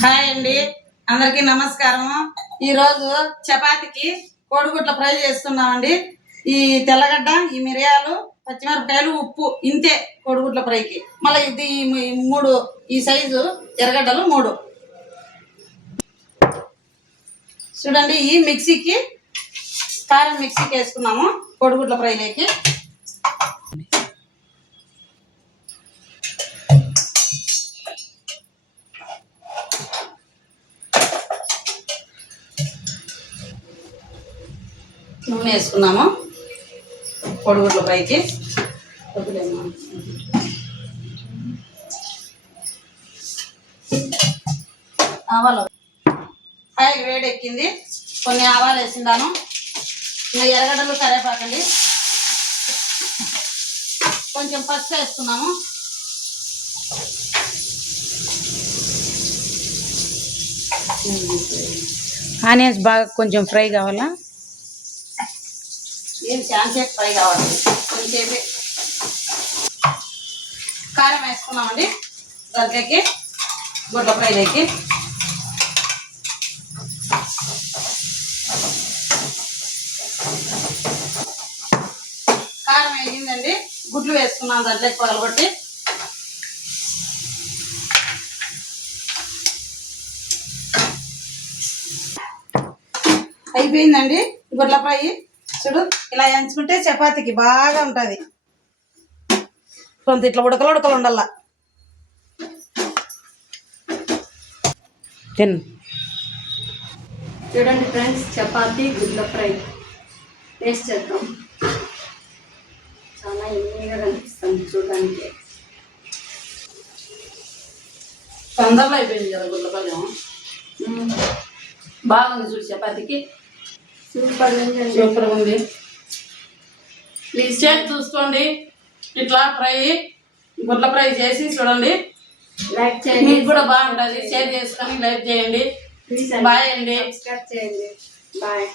Hi అండి, అందరికీ నమస్కారం. ఈరోజు చపాతీకి కోడిగుడ్ల ఫ్రై చేస్తున్నామండి. ఈ తెల్లగడ్డ, ఈ మిరియాలు, పచ్చిమిరపకాయలు, ఉప్పు ఇంతే కోడిగుడ్ల ఫ్రైకి. మళ్ళీ ఇది మూడు ఈ సైజు ఎర్రగడ్డలు 3 చూడండి. ఈ మిక్సీకి కారం మిక్సీకి వేసుకున్నాము కోడిగుడ్ల ఫ్రైలోకి. నూనె వేసుకున్నాము కోడిగుడ్ల ఫ్రైకి. ఆవాలు ఆయిల్ వేడెక్కింది, కొన్ని ఆవాలు వేసిందాను. ఇంకా ఎర్రగడ్డలు కరివేపాకండి, కొంచెం పసుపు వేసుకున్నాము. ఆనియన్స్ బాగా కొంచెం ఫ్రై కావాలా? ఏం చాన్సేపు ఫ్రై కావాలి, కొంచెంసేపే. కారం వేసుకున్నామండి దాంట్లోకి, గుడ్ల ఫ్రైలోకి. కారం వేగిందండి, గుడ్లు వేసుకున్నాం దాంట్లోకి పగలగొట్టి. అయిపోయిందండి గుడ్ల ఫ్రై. చూడు, ఇలా ఎంచుకుంటే చపాతీకి బాగా ఉంటుంది. కొంత ఇట్లా ఉడకలు ఉండాల. చూడండి ఫ్రెండ్స్, చపాతీ గుడ్ల ఫ్రై టేస్ట్ చేద్దాం. చాలా ఎమ్మీగా కనిపిస్తుంది చూడడానికి. తొందరలో అయిపోయింది కదా గుడ్ల ఫ్రై. బాగుంది చూడు, చపాతీకి సూపర్గా ఉంది. ప్లీజ్ చేసి చూసుకోండి, ఇట్లా ఫ్రై గుడ్ల ఫ్రై చేసి చూడండి. లైక్ చేయండి, మీకు కూడా బాగుంటుంది. షేర్ చేసుకొని లైక్ చేయండి. బాయ్ అండి, సబ్స్క్రైబ్ చేయండి. బాయ్.